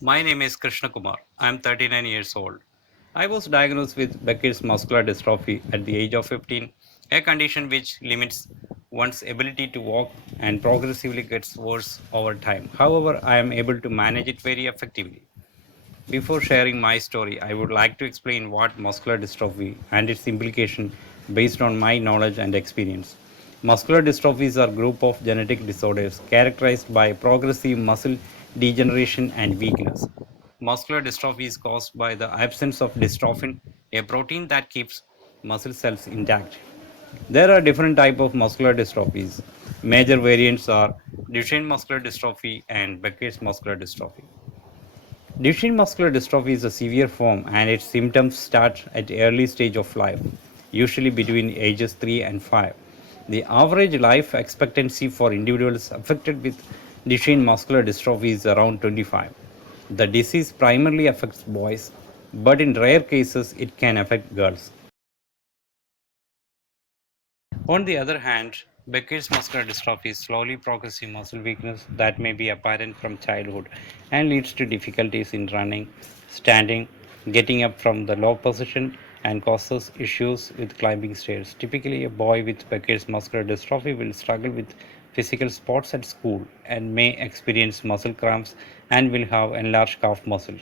My name is Krishna Kumar. I am 39 years old. I was diagnosed with Becker's muscular dystrophy at the age of 15, a condition which limits one's ability to walk and progressively gets worse over time. However, I am able to manage it very effectively. Before sharing my story, I would like to explain what muscular dystrophy and its implication based on my knowledge and experience. Muscular dystrophies are a group of genetic disorders characterized by progressive muscle degeneration and weakness. Muscular dystrophy is caused by the absence of dystrophin, a protein that keeps muscle cells intact. There are different types of muscular dystrophies. Major variants are Duchenne muscular dystrophy and Becker's muscular dystrophy. Duchenne muscular dystrophy is a severe form and its symptoms start at early stage of life, usually between ages 3 and 5. The average life expectancy for individuals affected with Duchenne muscular dystrophy is around 25. The disease primarily affects boys, but in rare cases it can affect girls. On the other hand, Becker's muscular dystrophy is slowly progressive muscle weakness that may be apparent from childhood and leads to difficulties in running, standing, getting up from the low position, and causes issues with climbing stairs. Typically, a boy with Becker's muscular dystrophy will struggle with physical sports at school and may experience muscle cramps and will have enlarged calf muscle.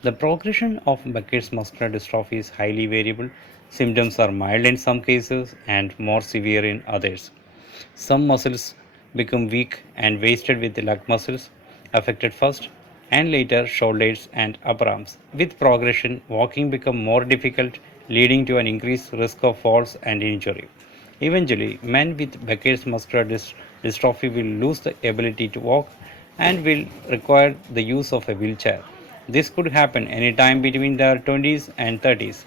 The progression of Becker's muscular dystrophy is highly variable. Symptoms are mild in some cases and more severe in others. Some muscles become weak and wasted with the leg muscles affected first and later shoulders and upper arms. With progression, walking becomes more difficult, leading to an increased risk of falls and injury. Eventually, men with Becker's muscular dystrophy will lose the ability to walk and will require the use of a wheelchair. This could happen anytime between their 20s and 30s,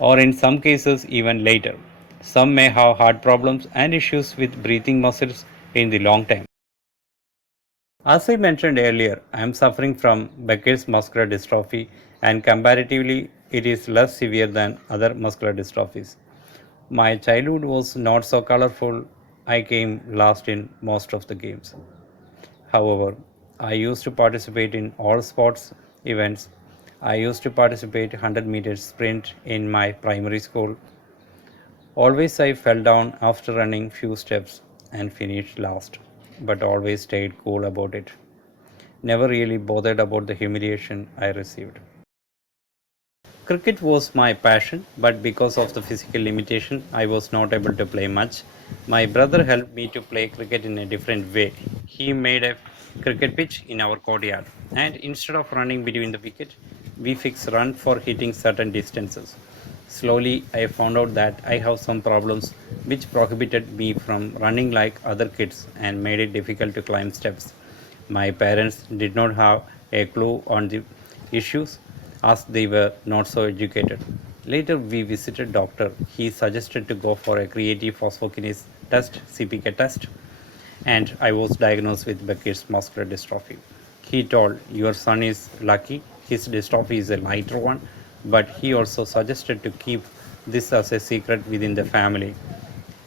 or in some cases even later. Some may have heart problems and issues with breathing muscles in the long term. As I mentioned earlier, I am suffering from Becker's muscular dystrophy, and comparatively, it is less severe than other muscular dystrophies. My childhood was not so colorful. I came last in most of the games. However, I used to participate in all sports events. I used to participate 100 meters sprint in my primary school. Always I fell down after running few steps and finished last, but always stayed cool about it. Never really bothered about the humiliation I received. Cricket was my passion, but because of the physical limitation, I was not able to play much. My brother helped me to play cricket in a different way. He made a cricket pitch in our courtyard, and instead of running between the wicket, we fixed run for hitting certain distances. Slowly, I found out that I have some problems which prohibited me from running like other kids and made it difficult to climb steps. My parents did not have a clue on the issues as they were not so educated. Later we visited doctor. He suggested to go for a creatine phosphokinase test, CPK test, and I was diagnosed with Becker's muscular dystrophy. He told, "Your son is lucky, his dystrophy is a lighter one," but he also suggested to keep this as a secret within the family.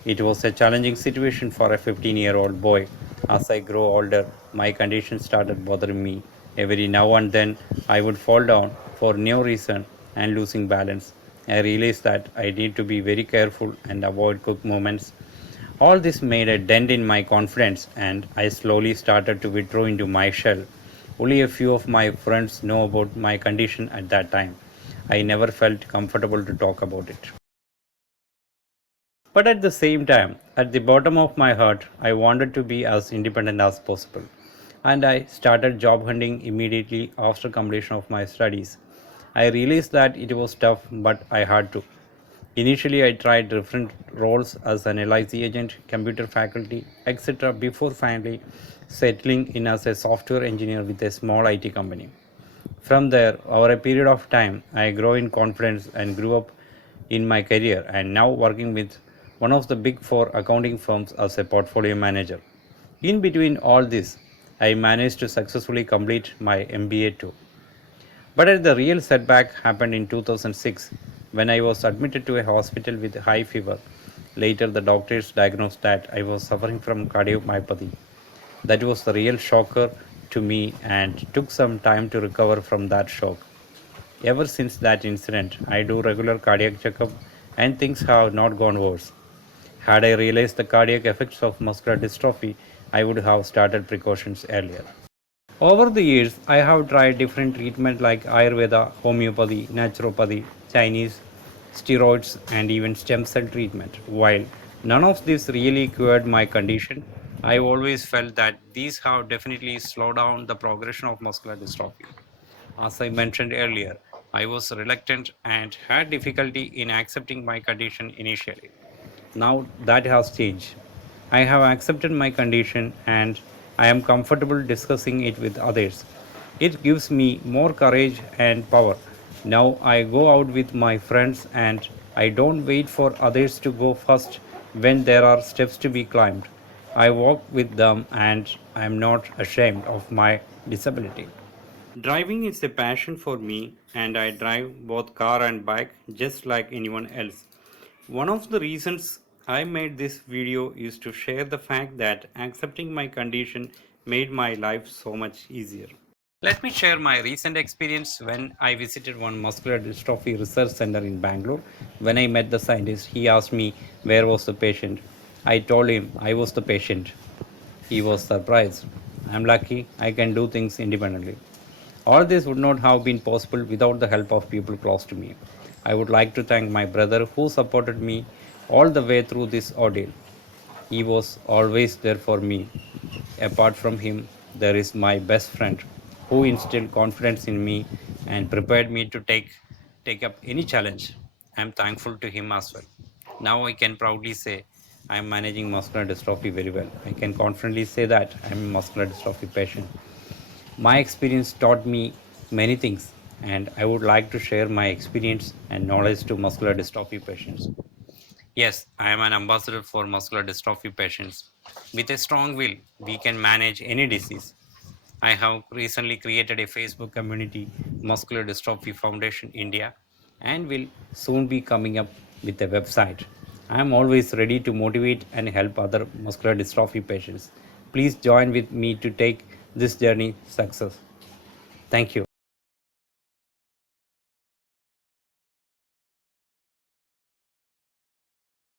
It was a challenging situation for a 15-year-old boy. As I grew older, my condition started bothering me. Every now and then, I would fall down for no reason and losing balance. I realized that I need to be very careful and avoid quick movements. All this made a dent in my confidence, and I slowly started to withdraw into my shell. Only a few of my friends know about my condition at that time. I never felt comfortable to talk about it. But at the same time, at the bottom of my heart, I wanted to be as independent as possible. And I started job hunting immediately after completion of my studies. I realized that it was tough, but I had to. Initially, I tried different roles as an LIC agent, computer faculty, etc., before finally settling in as a software engineer with a small IT company. From there, over a period of time, I grew in confidence and grew up in my career and now working with one of the big four accounting firms as a portfolio manager. In between all this, I managed to successfully complete my MBA too. But the real setback happened in 2006 when I was admitted to a hospital with high fever. Later, the doctors diagnosed that I was suffering from cardiomyopathy. That was the real shocker to me and took some time to recover from that shock. Ever since that incident, I do regular cardiac checkup and things have not gone worse. Had I realized the cardiac effects of muscular dystrophy, I would have started precautions earlier. Over the years, I have tried different treatment like Ayurveda, homeopathy, naturopathy, Chinese, steroids, and even stem cell treatment. While none of this really cured my condition, I always felt that these have definitely slowed down the progression of muscular dystrophy. As I mentioned earlier, I was reluctant and had difficulty in accepting my condition initially. Now that has changed. I have accepted my condition and I am comfortable discussing it with others. It gives me more courage and power. Now I go out with my friends and I don't wait for others to go first when there are steps to be climbed. I walk with them and I am not ashamed of my disability. Driving is a passion for me, and I drive both car and bike just like anyone else. One of the reasons I made this video is to share the fact that accepting my condition made my life so much easier. Let me share my recent experience when I visited one muscular dystrophy research center in Bangalore. When I met the scientist, he asked me where was the patient. I told him I was the patient. He was surprised. I'm lucky I can do things independently. All this would not have been possible without the help of people close to me. I would like to thank my brother who supported me all the way through this ordeal. He was always there for me. Apart from him, there is my best friend who instilled confidence in me and prepared me to take up any challenge. I am thankful to him as well. Now I can proudly say I am managing muscular dystrophy very well. I can confidently say that I am a muscular dystrophy patient. My experience taught me many things, and I would like to share my experience and knowledge to muscular dystrophy patients. Yes, I am an ambassador for muscular dystrophy patients. With a strong will, we can manage any disease. I have recently created a Facebook community, Muscular Dystrophy Foundation India, and will soon be coming up with a website. I am always ready to motivate and help other muscular dystrophy patients. Please join with me to take this journey success. Thank you.